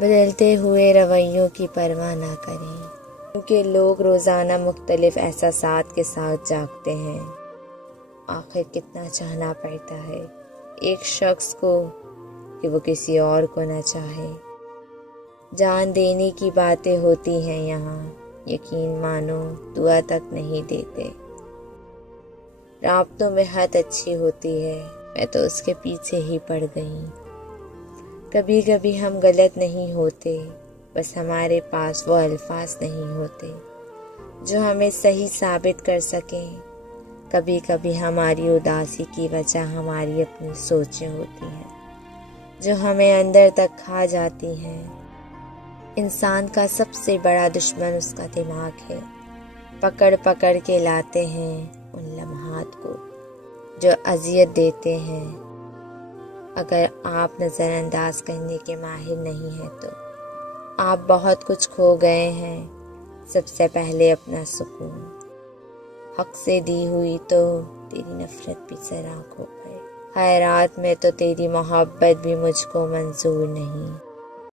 بدلتے ہوئے رویوں کی پرواہ نہ کریں، کیونکہ لوگ روزانہ مختلف احساسات کے ساتھ جاگتے ہیں۔ آخر کتنا چاہنا پڑتا ہے ایک شخص کو کہ وہ کسی اور کو نہ چاہے۔ جان دینے کی باتیں ہوتی ہیں یہاں، یقین مانو دعا تک نہیں دیتے۔ رابطوں میں حد اچھی ہوتی ہے، میں تو اس کے پیچھے ہی پڑ گئی۔ کبھی کبھی ہم غلط نہیں ہوتے، بس ہمارے پاس وہ الفاظ نہیں ہوتے جو ہمیں صحیح ثابت کر سکیں۔ کبھی کبھی ہماری اداسی کی وجہ ہماری اپنی سوچیں ہوتی ہیں جو ہمیں اندر تک کھا جاتی ہیں۔ انسان کا سب سے بڑا دشمن اس کا دماغ ہے۔ پکڑ پکڑ کے لاتے ہیں ان لمحات کو جو اذیت دیتے ہیں۔ اگر آپ نظر انداز کرنے کے ماہر نہیں ہیں تو آپ بہت کچھ کھو گئے ہیں۔ سب سے پہلے اپنا سکون، حق سے دی ہوئی تو تیری نفرت بھی ذرا کھو گئے۔ خیرات میں تو تیری محبت بھی مجھ کو منظور نہیں۔